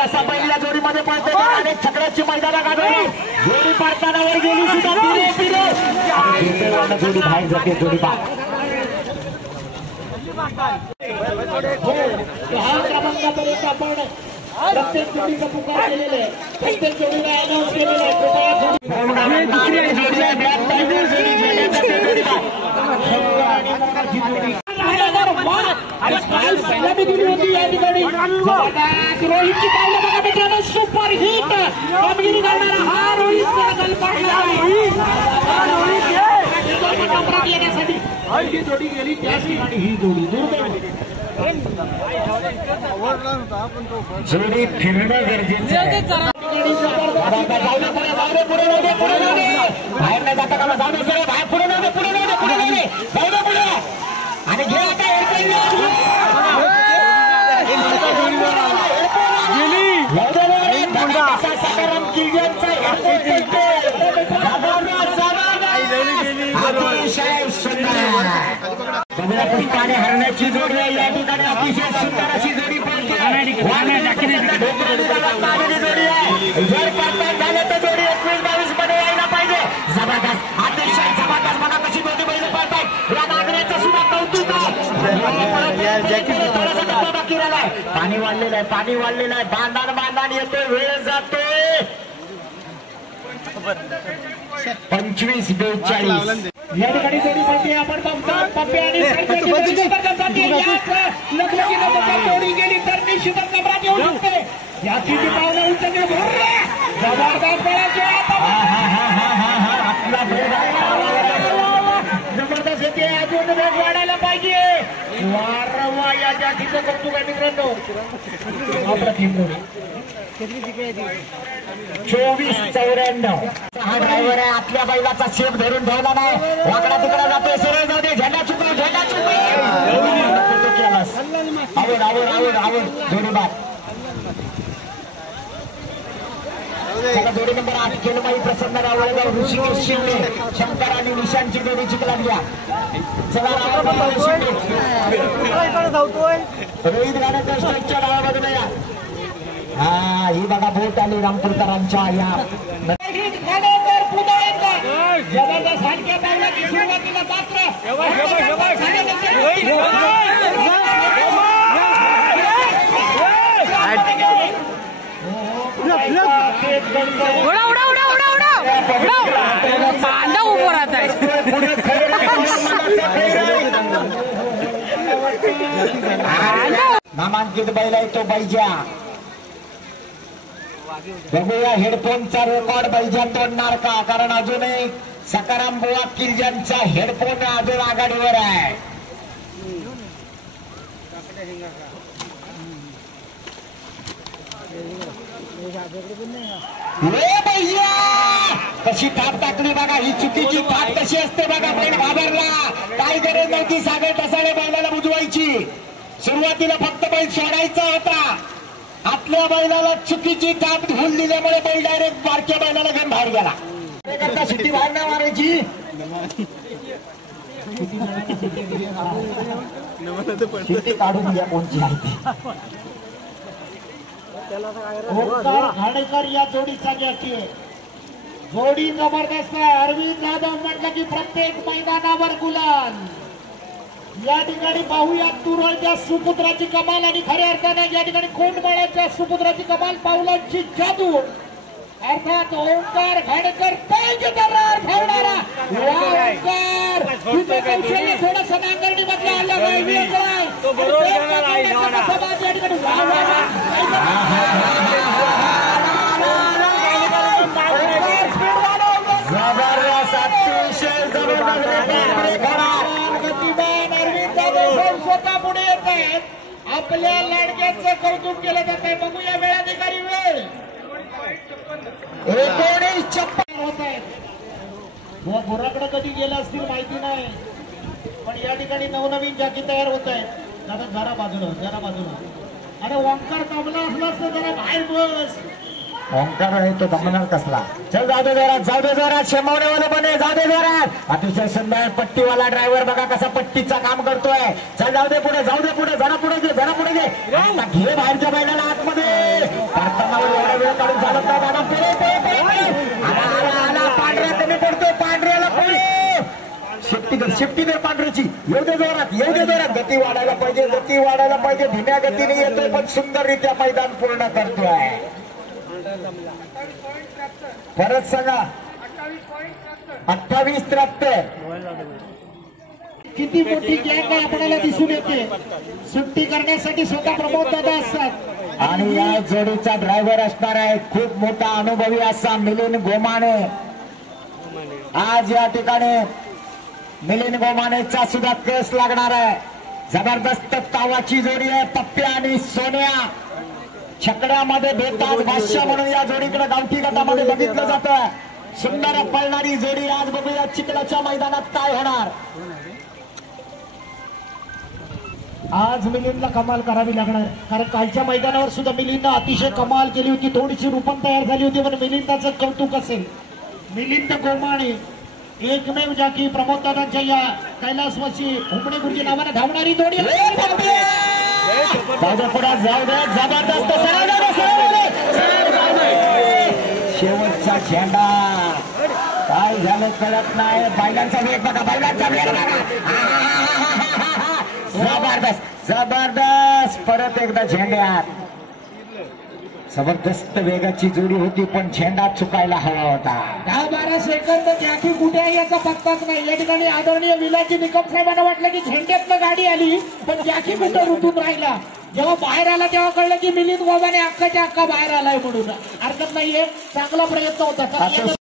कसा पहिल्या जोडीमध्ये पळते अनेक छकड्याची मैदाना गाजवली जोडी पाडताना वर गेली सुद्धा जोडी बाहेर जाते जोडी क्रमांकापर्यंत आपण प्रत्येक जोडीचा पुकार केलेला आहे प्रत्येक जोडीला अनाउन्स केलेला आहे पहिला बी दिली होती या ठिकाणी रोहितची पावलं बघा मित्रांनो सुपर हिट कामगिरी करणारा हा रोहित येण्यासाठी ही जोडी गेली त्याच ठिकाणी ही जोडी जोडी फिरणं गरजेचं बाहेर नाही जाता का जाऊ दे बाहेर पुढे नव्हते पुढे नव्हते पुढे नव्हते जाऊ दे पुढे आणि घे आता सकाराम किल्यांचा अतिशय सुंदर पुष्पाने हरण्याची जोडी आहे या ठिकाणी अतिशय सुंदर अशी जोडी जोडी आहे जर करता झालं तर जोडी 21-22 मध्ये यायला पाहिजे जबरदस्त अतिशय जबरदस्त बघा कशी जोडी बैल पळतात या नागरिकाचं सुद्धा कौतुक बाकी राहिलाय पाणी वाढलेलं आहे बांधान येतोय वेळ जातोय 25-42 या ठिकाणी जोडी पडते आपण बघतो पप्पे आणि जोडी गेली तर निश्चितच नंबरात येऊ शकते याची ती पावलं उचलली जबरदस्त जबरदस्त येते अजून वेग वाढायला पाहिजे वारंवार या जातीचं कौतुक आहे मित्रांनो अप्रतिम जोडी 24-94 हा ड्रायव्हर आहे आतल्या बैलाचा शेप धरून ठेवला नाही वाकडा तिकडा जातोय सरळ जाऊ दे झेंडा चुकू आवड जोडी बाद जोडी नंबर 8 केलमाई प्रसन्न रावळगाव ऋषिकेश शिंदे शंकर आणि निशांची जोडी जिंकली चला रोहित गाण्याच्या स्टेजच्या डाव्या बाजूला या ही बघा बोट आली रामपूरकरांच्या या जबरदस्त हलक्या पावलाची सुरुवातीला पात्र नामांकित बैल आहे तो बैजा बघूया हेडफोनचा रेकॉर्ड बैजा तोडणार का कारण अजूनही सकाराम बुवा किल्ल्यांचा हेडफोन अजून आघाडीवर आहे कशी थाप टाकली बघा ही चुकीची थाप कशी असते बघा पण घाबरला काय गरज नव्हती सागर टसाळे बैलाला बुजवायची सुरुवातीला फक्त बैल सोडायचा होता आतल्या बैलाला चुकीची थाप धुवून दिल्यामुळे बैल डायरेक्ट बारक्या बैलाला घेऊन बाहेर गेला करता शिट्टी बाहेर नाही मारायची शिट्टी काढून घ्या कोणची आहे घाणेकर या जोडीचा गॅची जोडी जबरदस्त आहे अरविंद जाधव म्हटलं की प्रत्येक मैदानावर गुलाल या ठिकाणी पाहूया तुरळच्या सुपुत्राची कमाल आणि खऱ्या अर्थाने या ठिकाणी कोंडमाळ्याच्या सुपुत्राची कमाल पावलांची जादू अर्थात ओंकार घाणेकर पाहिजे दरार ठेवणारा ओंकार थोडस नांगरणी मधला आला स्वतः पुढे येत आहेत आपल्या लाडक्याचं कौतुक केलं जात आहे बघूया वेळाधिकारी वेळ 1956 होत आहेत घोराकडे कधी गेला असतील माहिती नाही पण या ठिकाणी नवनवीन जागी तयार होत आहेत दादा जरा बाजूला अरे ओंकार दमला असलास तर जरा बाहेर बस ओंकार आहे तो दमणार कसला चल जाऊ दे जोरात शेमवण्यावाला बने जाऊ दे जोरात अतिशय सुंदर पट्टीवाला ड्रायव्हर बघा कसा पट्टीचं काम करतोय चल जाऊ दे पुढे जरा पुढे घे पाहिजे. आता घे बाहेरच्या बैलाला आतमध्ये करताना एवढा वेळ काढून चालत नाही दादा. आला पांढऱ्या कमी पडतो. पांढऱ्याला पुढे शिफ्टी कर पांढऱ्याची. एवढे जोरात गती वाढायला पाहिजे. धीम्या गतीने येतोय पण सुंदररित्या मैदान पूर्ण करतोय. परत सांगा 28-73. किती मोठी गॅंग आपल्याला दिसून येते. सुट्टी करण्यासाठी स्वतः प्रमोद दादा असतात आणि या जोडीचा ड्रायव्हर असणार आहे खूप मोठा अनुभवी असा मिलिंद गोमाने. आज या ठिकाणी मिलिंद गोमानेचा सुद्धा कस लागणार आहे. जबरदस्त तावाची जोडी आहे. पप्प्या आणि सोन्या छकड्यामध्ये भेटतात. बादशाह म्हणून या जोडीकडे गावठी गटामध्ये बघितलं जातं. सुंदर पळणारी जोडी. आज बघूया चिखलाच्या मैदानात काय होणार. आज मिलिंदला कमाल करावी लागणार, कारण कालच्या मैदानावर सुद्धा मिलिंदनं अतिशय कमाल केली होती. थोडीशी रूपण तयार झाली होती, पण मिलिंदाचं कौतुक असेल. मिलिंद गोमाणे एकमेव जाकी प्रमोद दादांच्या या कैलासवासी हुमणे गुरुजी नावाने धावणारी जोडी. जबरदस्त शेवटचा झेंडा. काय झालं कळत नाही. बैलांचा वेग बघा. जबरदस्त परत एकदा झेंड्यात. जबरदस्त वेगाची जोडी होती पण झेंडा चुकायला हवा होता. 10-12 सेकंद जॅकी कुठे आहे याचा पत्ताच नाही. या ठिकाणी आदरणीय विलाजी निकम साहेबांना वाटलं की झेंड्यातनं गाडी आली, पण जॅकी कुठे रुतून राहिला. जेव्हा बाहेर आला तेव्हा कळलं की मिलिंद गोमाने अक्काच्या अक्का बाहेर आलाय म्हणून. हरकत नाहीये, चांगला प्रयत्न होता.